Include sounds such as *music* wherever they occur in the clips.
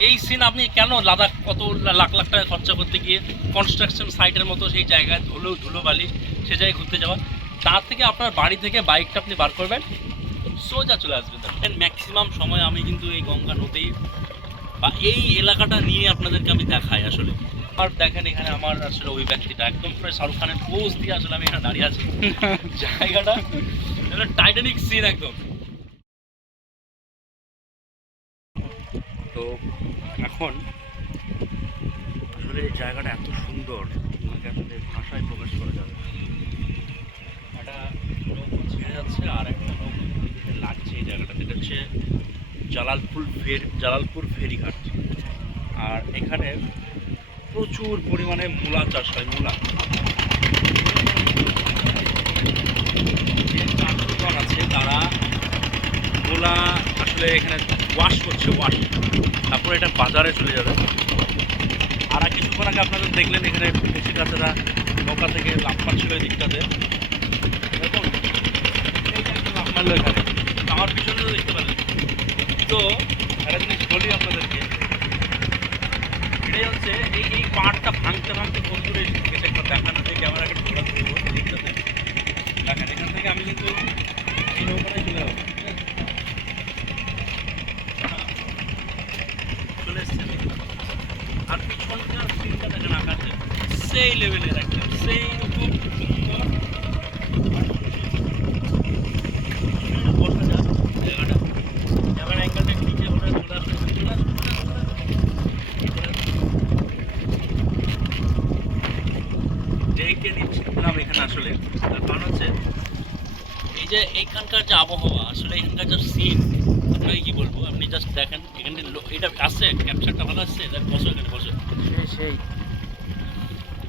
এই সিন আপনি কেন লাদাখ কত লাখ লাখ টাকা খরচা করতে গিয়ে কনস্ট্রাকশন সাইটের মতো সেই জায়গায় ধুলো ধুলো বালি সে জায়গায় ঘুরতে যাওয়া? তার থেকে আপনার বাড়ি থেকে বাইকটা আপনি বার করবেন? সোজা চলে আসবেন দেখেন ম্যাক্সিমাম সময় আমি কিন্তু এই গঙ্গা নদী বা এই এলাকাটা নিয়ে আপনাদেরকে আমি দেখাই আসলে। আর দেখেন এখানে আমার আসলে ওই ব্যক্তিটা একদম প্রায় শাহরুখ খানের পোজ দিয়ে আসলে আমি এখানে দাঁড়িয়ে আছি। *laughs* জায়গাটা টাইটানিক সিন একদম। তো এখন আসলে এই জায়গাটা এত সুন্দর, তোমাকে আসলে ভাষায় প্রকাশ করা যাবে একটা নৌকো ছেড়ে যাচ্ছে আর একটা নৌকো লাগছে এই জায়গাটা। এটা হচ্ছে জালালপুর ফের, জালালপুর ফেরিঘাট। আর এখানে প্রচুর পরিমাণে মূলা চাষ হয়, মূলা। আছে, তারা মূলা আসলে এখানে ওয়াশ করছে ওয়াশ তারপরে এটা বাজারে চলে যাবে। আর আর কিছুক্ষণ আগে আপনারা দেখলেন এখানে কৃষি কাছেরা নৌকা থেকে লাভ পাচ্ছিল এই দিকটাতে। এরকম মারলো এখানে আমার পিছনে দেখতে পেলেন তো একটা জিনিস বলি আপনাদেরকে। এটাই হচ্ছে, এই এই পাড়টা ভাঙতে ভাঙতে দূরে গেছে, একবার দেখানো থেকে আমার একটা এই দেখেন, এখান থেকে আমি কিন্তু এই নৌকাটায় চলে যাব ঠিক আছে? চলে এসছে আর পিছনকার সিনটা দেখেন আকাশে সেই লেভেলের একদম সেই রকম সুন্দর বসা যায় জায়গাটা ক্যামেরা অ্যাঙ্গেলটা নিচে ঘোরা ঘোরা ঘোরা ডেকে দিচ্ছিলাম এখানে আসলে। তার কারণ হচ্ছে, এই যে এইখানকার যে আবহাওয়া, আসলে এখানকার যে সিন আপনাকে কি বলব? আপনি জাস্ট দেখেন, এখানে এটা আসছে ক্যাপচারটা ভালো আসছে বসো এখানে, বসো। সেই।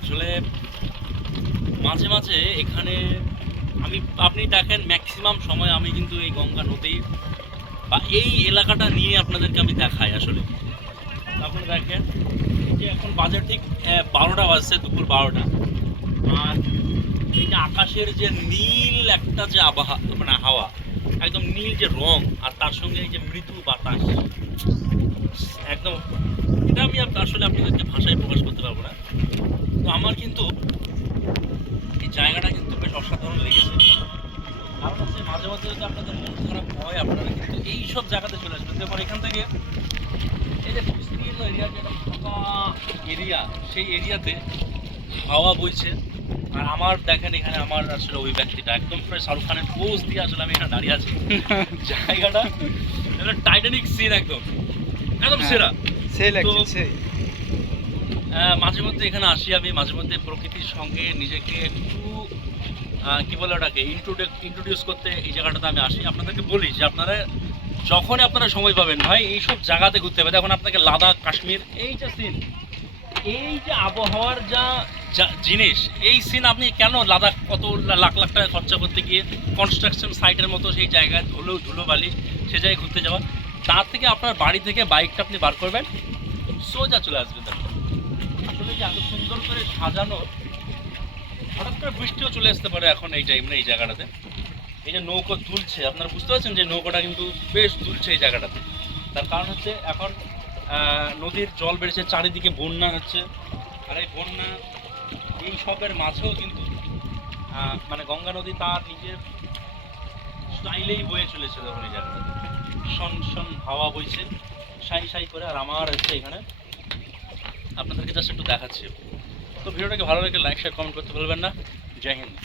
আসলে মাঝে মাঝে এখানে আমি, আপনি দেখেন ম্যাক্সিমাম সময় আমি কিন্তু এই গঙ্গা নদী বা এই এলাকাটা নিয়ে আপনাদেরকে আমি দেখাই আসলে। আপনারা দেখেন যে এখন বাজার ঠিক বারোটা বাজছে, দুপুর বারোটা। আর এই যে আকাশের যে নীল একটা যে আবহাওয়া মানে হাওয়া, একদম নীল যে রং, আর তার সঙ্গে এই যে মৃদু বাতাস, একদম, এটা আমি আসলে আপনাদেরকে ভাষায় প্রকাশ করতে পারব না। তো আমার কিন্তু এই জায়গাটা কিন্তু বেশ অসাধারণ লেগেছে। কারণ হচ্ছে মাঝে মাঝে যদি আপনাদের মন খারাপ হয় আপনারা কিন্তু এই সব জায়গাতে চলে আসবেন। দেখুন এখান থেকে এই যে বিস্তীর্ণ এরিয়া যেটা ফাঁকা এরিয়া সেই এরিয়াতে হাওয়া বইছে। আর আমার দেখেন এখানে আমার আসলে ওই ব্যক্তিটা একদম প্রায় শাহরুখ খানের পোজ দিয়ে আসলে আমি এখানে দাঁড়িয়ে আছি। *laughs* জায়গাটা টাইটানিক সিন একদম। একদম হ্যাঁ। সেরা। সেই লাগছে মাঝে মধ্যে এখানে আসি আমি, মাঝে মধ্যে প্রকৃতির সঙ্গে নিজেকে একটু কি বলে ওটাকে ইন্ট্রোডিউস করতে এই জায়গাটাতে আমি আসি। আপনাদেরকে বলি যে আপনারা যখনই আপনারা সময় পাবেন, ভাই, এইসব জায়গাতে ঘুরতে হবে। এখন আপনাকে লাদাখ, কাশ্মীর, এই যে সিন এই যে আবহাওয়ার যা, যা- জিনিস, এই সিন আপনি কেন লাদাখ কত লাখ লাখ টাকা খরচা করতে গিয়ে কনস্ট্রাকশন সাইটের মতো সেই জায়গায় ধুলো ধুলো বালি সে জায়গায় ঘুরতে যাওয়া? তার থেকে আপনার বাড়ি থেকে বাইকটা আপনি বার করবেন, সোজা চলে আসবেন যে এত সুন্দর করে সাজানো, হঠাৎ করে বৃষ্টিও চলে আসতে পারে এখন এই টাইমে এই জায়গাটাতে। এই যে নৌকো তুলছে আপনারা বুঝতে পারছেন যে নৌকোটা কিন্তু বেশ তুলছে এই জায়গাটাতে। তার কারণ হচ্ছে এখন নদীর জল বেড়েছে, চারিদিকে বন্যা হচ্ছে। আর এই বন্যা, এই সবের মাঝেও কিন্তু মানে গঙ্গা নদী তার নিজের স্টাইলেই বয়ে চলেছে তখন এই জায়গাটাতে। শন শন হাওয়া বইছে, সাই সাই করে, আর আমার হচ্ছে এখানে আপনাদেরকে জাস্ট একটু দেখাচ্ছি। তো ভিডিওটাকে ভালো লাগে লাইক শেয়ার কমেন্ট করতে ভুলবেন না। জয় হিন্দ।